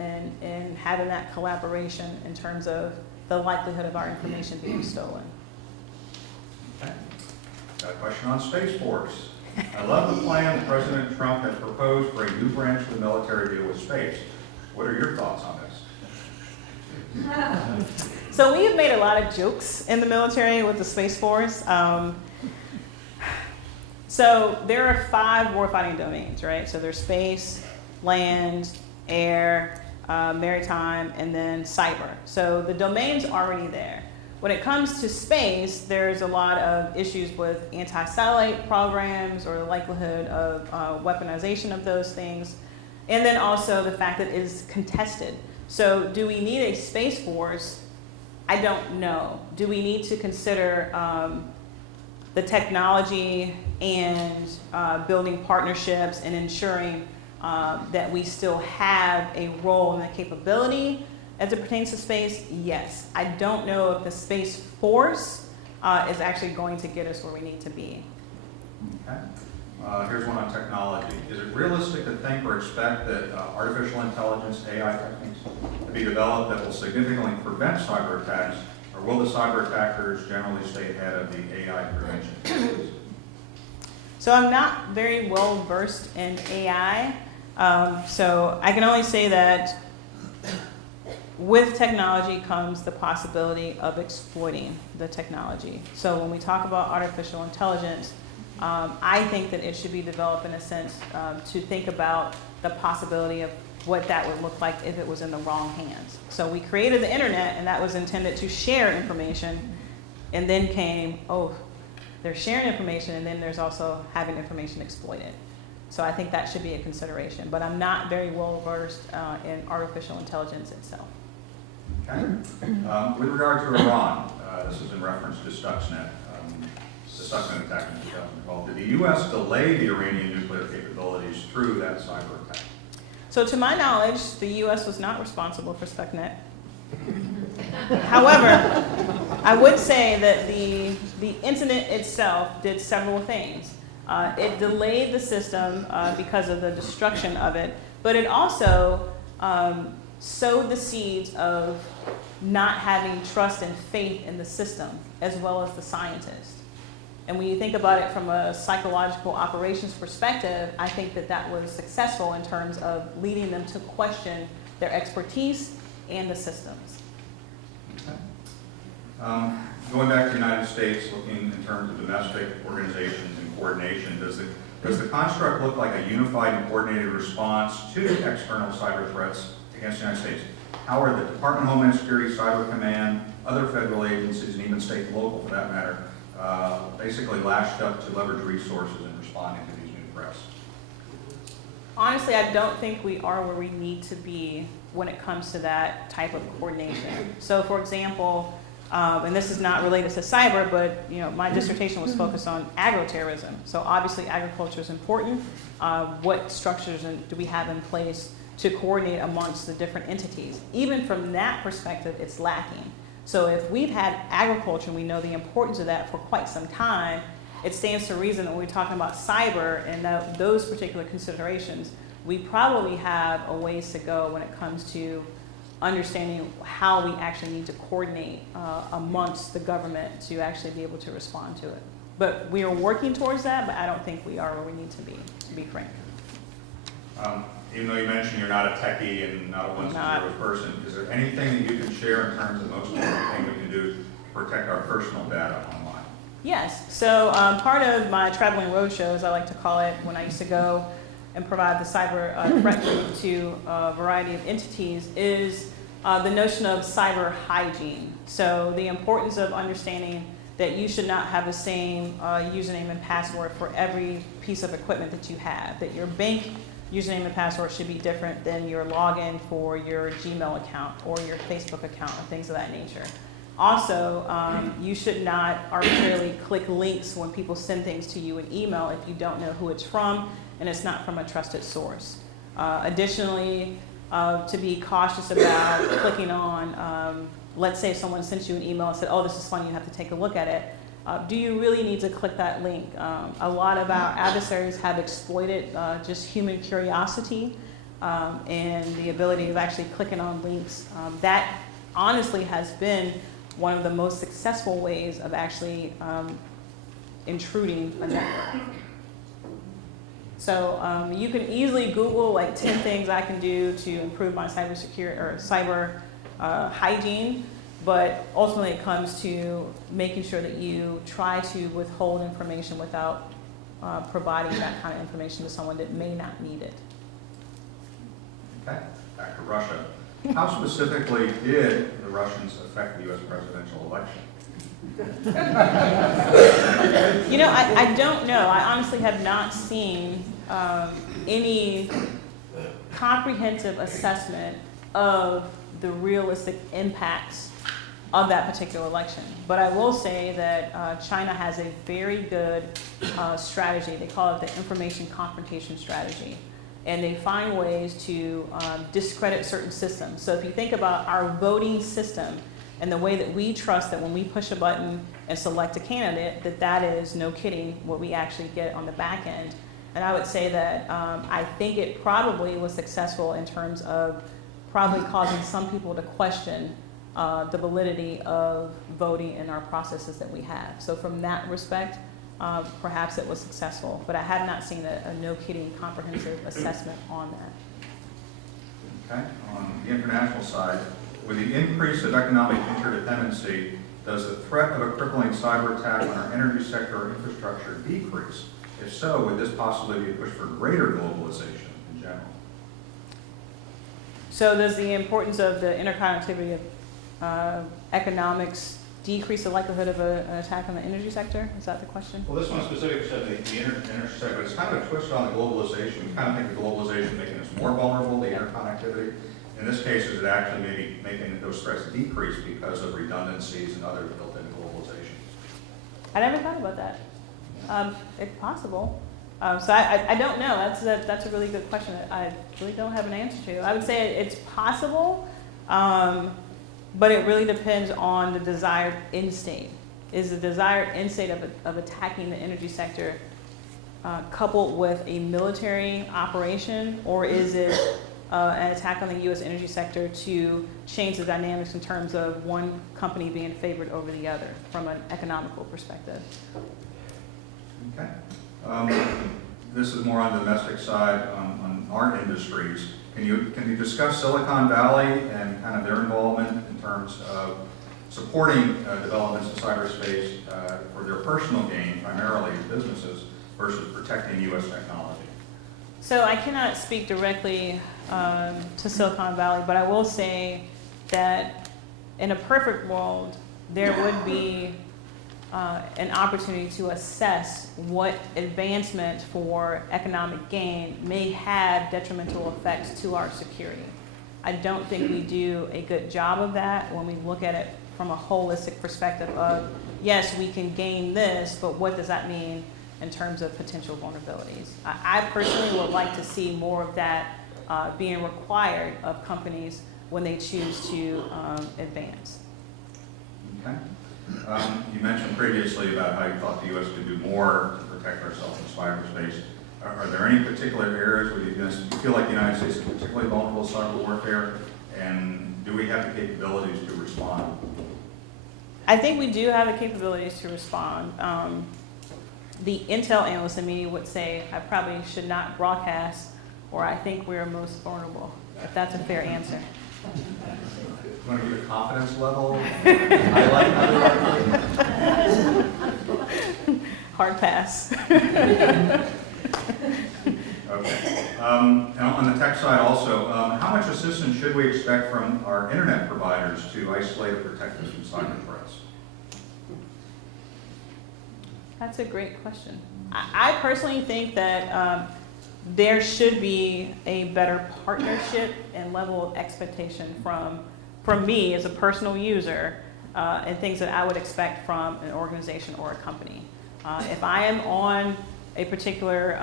and having that collaboration in terms of the likelihood of our information being stolen? Okay. Got a question on Space Force. I love the plan that President Trump has proposed for a new branch of the military deal with space. What are your thoughts on this? So we have made a lot of jokes in the military with the Space Force. So there are 5 warfighting domains, right? So there's space, land, air, maritime, and then cyber. So the domain's already there. When it comes to space, there's a lot of issues with anti-satellite programs or the likelihood of weaponization of those things. And then also the fact that it is contested. So do we need a space force? I don't know. Do we need to consider the technology and building partnerships and ensuring that we still have a role and a capability as it pertains to space? Yes. I don't know if the Space Force is actually going to get us where we need to be. Okay. Here's one on technology. Is it realistic to think or expect that artificial intelligence, AI techniques, to be developed that will significantly prevent cyber attacks, or will the cyber attackers generally stay ahead of the AI prevention? So I'm not very well versed in AI, so I can only say that with technology comes the possibility of exploiting the technology. So when we talk about artificial intelligence, I think that it should be developed in a sense to think about the possibility of what that would look like if it was in the wrong hands. So we created the internet, and that was intended to share information, and then came, oh, they're sharing information, and then there's also having information exploited. So I think that should be a consideration, but I'm not very well versed in artificial intelligence itself. Okay. With regard to Iran, this is in reference to Stuxnet, the Stuxnet attack in 2012. Did the U.S. delay the Iranian nuclear capabilities through that cyber attack? So to my knowledge, the U.S. was not responsible for Specnet. However, I would say that the incident itself did several things. It delayed the system because of the destruction of it, but it also sowed the seeds of not having trust and faith in the system, as well as the scientists. And when you think about it from a psychological operations perspective, I think that that was successful in terms of leading them to question their expertise and the systems. Okay. Going back to the United States, looking in terms of domestic organizations and coordination, does the construct look like a unified and coordinated response to external cyber threats against the United States? How are the Department of Homeland Security, Cyber Command, other federal agencies, and even state and local for that matter, basically lashed up to leverage resources in responding to these new threats? Honestly, I don't think we are where we need to be when it comes to that type of coordination. So for example, and this is not related to cyber, but my dissertation was focused on agroterrorism. So obviously agriculture is important. What structures do we have in place to coordinate amongst the different entities? Even from that perspective, it's lacking. So if we've had agriculture and we know the importance of that for quite some time, it stands to reason that when we're talking about cyber and those particular considerations, we probably have a ways to go when it comes to understanding how we actually need to coordinate amongst the government to actually be able to respond to it. But we are working towards that, but I don't think we are where we need to be frank. Even though you mentioned you're not a techie and not a one-zero person, is there anything that you can share in terms of the most important thing we can do to protect our personal data online? Yes. So part of my traveling roadshows, I like to call it, when I used to go and provide the cyber threat brief to a variety of entities, is the notion of cyber hygiene. So the importance of understanding that you should not have the same username and password for every piece of equipment that you have, that your bank username and password should be different than your login for your Gmail account or your Facebook account and things of that nature. Also, you should not arbitrarily click links when people send things to you in email if you don't know who it's from and it's not from a trusted source. Additionally, to be cautious about clicking on, let's say someone sent you an email and said, oh, this is fun, you have to take a look at it. Do you really need to click that link? A lot of our adversaries have exploited just human curiosity and the ability of actually clicking on links. That honestly has been one of the most successful ways of actually intruding a network. So you can easily Google like 10 things I can do to improve my cyber security or cyber hygiene, but ultimately it comes to making sure that you try to withhold information without providing that kind of information to someone that may not need it. Okay, back to Russia. How specifically did the Russians affect the U.S. presidential election? I don't know. I honestly have not seen any comprehensive assessment of the realistic impacts of that particular election. But I will say that China has a very good strategy. They call it the information confrontation strategy. And they find ways to discredit certain systems. So if you think about our voting system and the way that we trust that when we push a button and select a candidate, that is, no kidding, what we actually get on the back end. And I would say that I think it probably was successful in terms of probably causing some people to question the validity of voting in our processes that we have. So from that respect, perhaps it was successful, but I have not seen a no-kidding comprehensive assessment on that. Okay, on the international side, with the increase of economic interdependency, does the threat of a crippling cyber attack on our energy sector or infrastructure decrease? If so, would this possibly be a push for greater globalization in general? So does the importance of the interconnectivity of economics decrease the likelihood of an attack on the energy sector? Is that the question? Well, this one specifically said the intersect, but it's kind of a twist on the globalization. We kind of think of globalization making us more vulnerable, the interconnectivity. In this case, is it actually maybe making those threats decrease because of redundancies and other built-in globalization? I never thought about that. It's possible. So I don't know. That's a really good question that I really don't have an answer to. I would say it's possible, but it really depends on the desired end state. Is the desired end state of attacking the energy sector coupled with a military operation, or is it an attack on the U.S. energy sector to change the dynamics in terms of one company being favored over the other from an economical perspective? Okay. This is more on the domestic side, on our industries. Can you discuss Silicon Valley and kind of their involvement in terms of supporting developments in cyberspace for their personal gain, primarily as businesses, versus protecting U.S. technology? So I cannot speak directly to Silicon Valley, but I will say that in a perfect world, there would be an opportunity to assess what advancement for economic gain may have detrimental effects to our security. I don't think we do a good job of that when we look at it from a holistic perspective of, yes, we can gain this, but what does that mean in terms of potential vulnerabilities? I personally would like to see more of that being required of companies when they choose to advance. Okay. You mentioned previously about how you thought the U.S. could do more to protect ourselves in cyberspace. Are there any particular areas where you feel like the United States is particularly vulnerable to cyber warfare, and do we have the capabilities to respond? I think we do have the capabilities to respond. The Intel analysts in me would say I probably should not broadcast, or I think we're most vulnerable, if that's a fair answer. You want to give a confidence level? Highlight? Hard pass. Okay. And on the tech side also, how much assistance should we expect from our internet providers to isolate or protect us from cyber threats? That's a great question. I personally think that there should be a better partnership and level of expectation from me as a personal user and things that I would expect from an organization or a company. If I am on a particular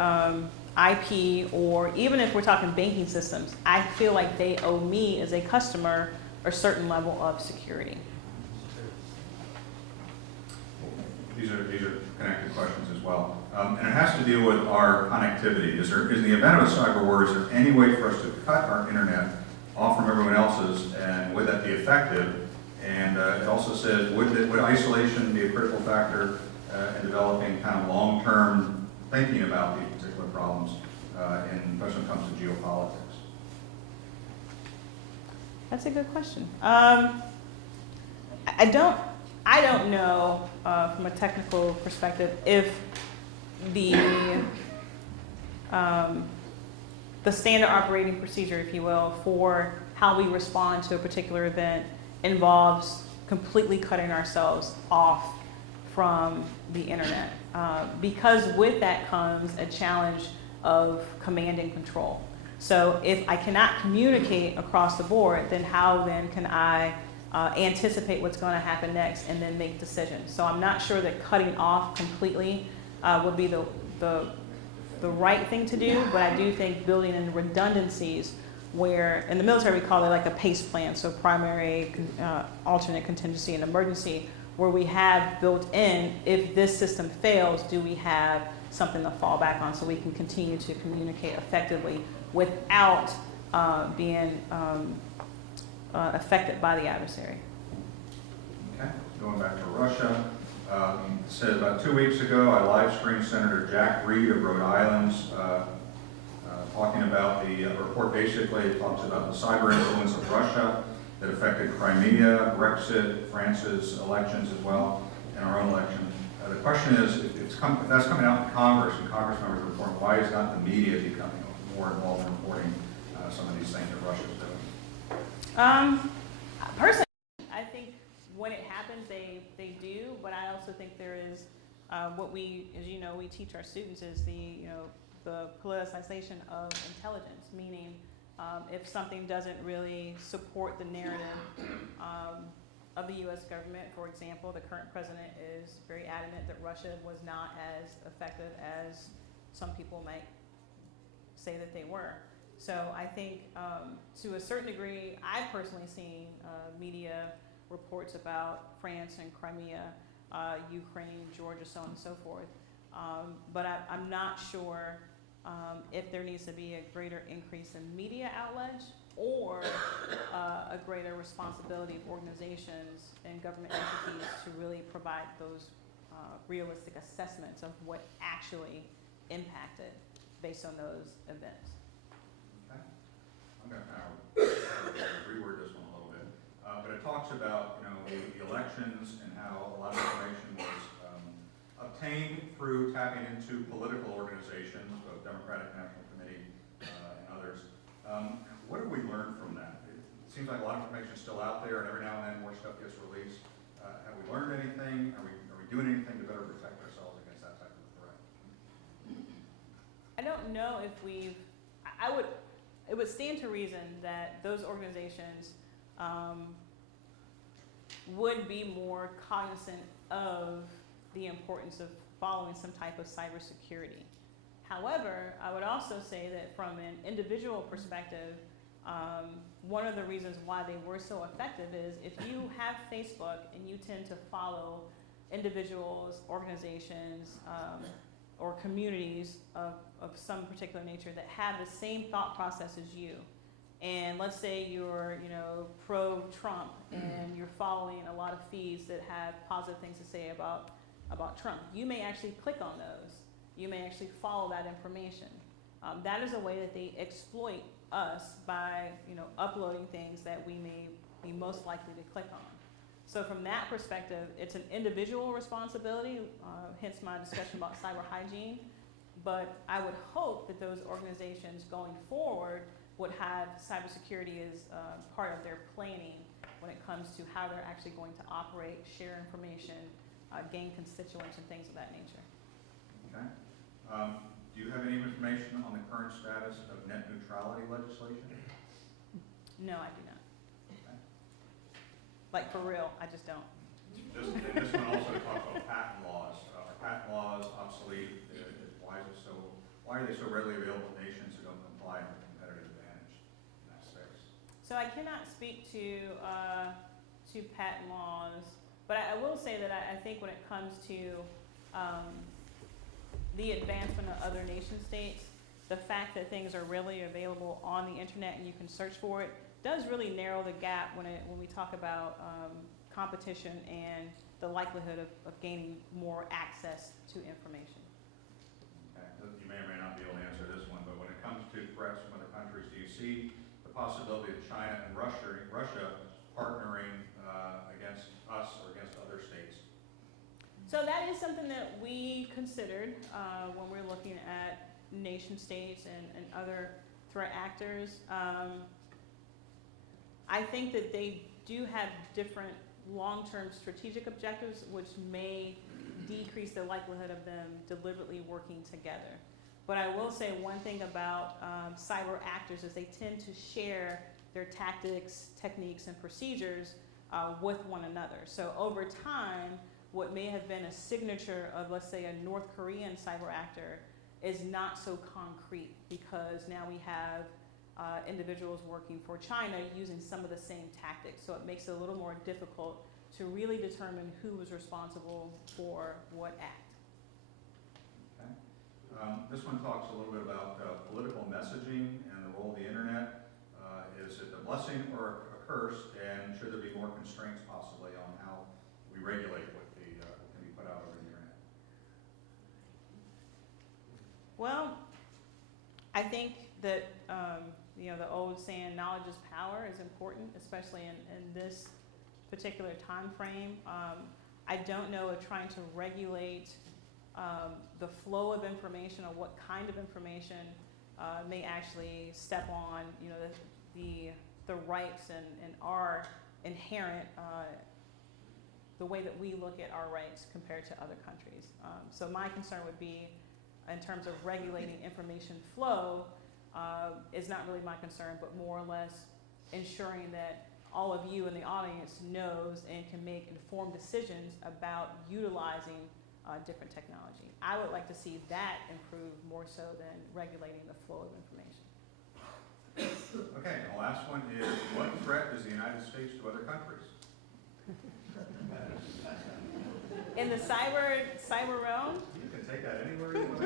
IP, or even if we're talking banking systems, I feel like they owe me as a customer a certain level of security. These are connected questions as well. And it has to do with our connectivity. Is in the event of a cyber war, is there any way for us to cut our internet off from everyone else's, and would that be effective? And it also says, would isolation be a critical factor in developing kind of long-term thinking about these particular problems, especially when it comes to geopolitics? That's a good question. I don't know from a technical perspective if the standard operating procedure, if you will, for how we respond to a particular event involves completely cutting ourselves off from the internet. Because with that comes a challenge of command and control. So if I cannot communicate across the board, then how then can I anticipate what's going to happen next and then make decisions? So I'm not sure that cutting off completely would be the right thing to do, but I do think building in redundancies where, in the military we call it like a PACE plan, so primary, alternate, contingency, and emergency, where we have built in, if this system fails, do we have something to fall back on so we can continue to communicate effectively without being affected by the adversary. Okay, going back to Russia. It said about 2 weeks ago, I live streamed Senator Jack Reed of Rhode Island talking about the report. Basically, it talks about the cyber influence of Russia that affected Crimea, Brexit, France's elections as well, and our own election. The question is, if that's coming out in Congress and Congress members report, why is not the media becoming more involved in reporting some of these things that Russia's doing? Personally, I think when it happens, they do, but I also think there is what we, as you know, we teach our students is the politicization of intelligence, meaning if something doesn't really support the narrative of the U.S. government, for example, the current president is very adamant that Russia was not as effective as some people might say that they were. So I think to a certain degree, I've personally seen media reports about France and Crimea, Ukraine, Georgia, so on and so forth. But I'm not sure if there needs to be a greater increase in media outlets or a greater responsibility of organizations and government entities to really provide those realistic assessments of what actually impacted based on those events. Okay. I'm going to reword this one a little bit. But it talks about, the elections and how a lot of information was obtained through tapping into political organizations, both Democratic National Committee and others. What have we learned from that? It seems like a lot of information is still out there, and every now and then more stuff gets released. Have we learned anything? Are we doing anything to better protect ourselves against that type of threat? I don't know if it would stand to reason that those organizations would be more cognizant of the importance of following some type of cybersecurity. However, I would also say that from an individual perspective, one of the reasons why they were so effective is if you have Facebook and you tend to follow individuals, organizations, or communities of some particular nature that have the same thought process as you, and let's say you're pro-Trump and you're following a lot of feeds that have positive things to say about Trump, you may actually click on those. You may actually follow that information. That is a way that they exploit us by uploading things that we may be most likely to click on. So from that perspective, it's an individual responsibility, hence my discussion about cyber hygiene. But I would hope that those organizations going forward would have cybersecurity as part of their planning when it comes to how they're actually going to operate, share information, gain constituents, and things of that nature. Okay. Do you have any information on the current status of net neutrality legislation? No, I do not. Okay. Like for real, I just don't. This one also talks about patent laws. Are patent laws obsolete? Why are they so readily available to nations who don't comply with competitive advantage in that space? So I cannot speak to patent laws, but I will say that I think when it comes to the advancement of other nation states, the fact that things are readily available on the internet and you can search for it does really narrow the gap when we talk about competition and the likelihood of gaining more access to information. Okay. You may or may not be able to answer this one, but when it comes to threats from other countries, do you see the possibility of China and Russia partnering against us or against other states? So that is something that we considered when we're looking at nation states and other threat actors. I think that they do have different long-term strategic objectives, which may decrease the likelihood of them deliberately working together. But I will say one thing about cyber actors is they tend to share their tactics, techniques, and procedures with one another. So over time, what may have been a signature of, let's say, a North Korean cyber actor is not so concrete because now we have individuals working for China using some of the same tactics. So it makes it a little more difficult to really determine who was responsible for what act. Okay. This one talks a little bit about political messaging and the role of the internet. Is it a blessing or a curse, and should there be more constraints possibly on how we regulate what can be put out over the internet? Well, I think that the old saying, knowledge is power, is important, especially in this particular time frame. I don't know if trying to regulate the flow of information or what kind of information may actually step on the the rights and our inherent, the way that we look at our rights compared to other countries. So my concern would be, in terms of regulating information flow, is not really my concern, but more or less ensuring that all of you in the audience knows and can make informed decisions about utilizing different technology. I would like to see that improve more so than regulating the flow of information. Okay, and the last one is, what threat is the United States to other countries? In the cyber realm, You can take that anywhere you want.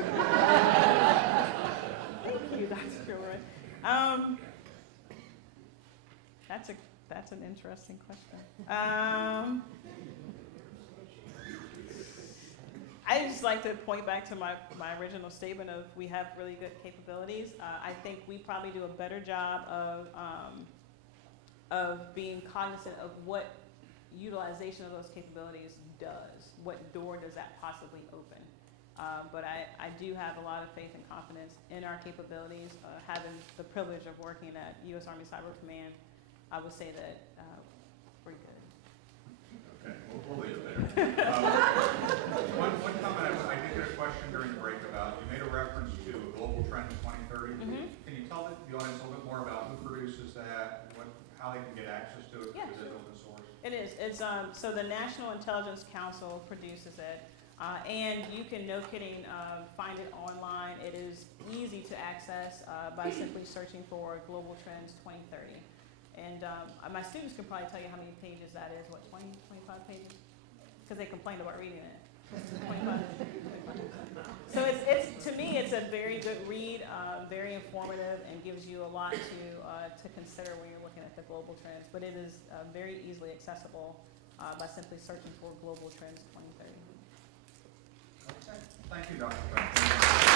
thank you, Dr. Kilroy. That's an interesting question. I just like to point back to my original statement of we have really good capabilities. I think we probably do a better job of being cognizant of what utilization of those capabilities does. What door does that possibly open? But I do have a lot of faith and confidence in our capabilities. Having the privilege of working at U.S. Army Cyber Command, I would say that we're good. Okay, we'll leave it there. One comment, I did get a question during the break about, you made a reference to a global trend in 2030. Mm-hmm. Can you tell the audience a little bit more about who produces that, how they can get access to it? Yeah, Is it open source? It is. It's so the National Intelligence Council produces it, and you can, no kidding, find it online. It is easy to access by simply searching for Global Trends 2030. And my students can probably tell you how many pages that is. What, 20, 25 pages? Because they complained about reading it. 25. So it's to me, it's a very good read, very informative, and gives you a lot to consider when you're looking at the global trends. But it is very easily accessible by simply searching for Global Trends 2030. Okay. Thank you, Dr. Brown.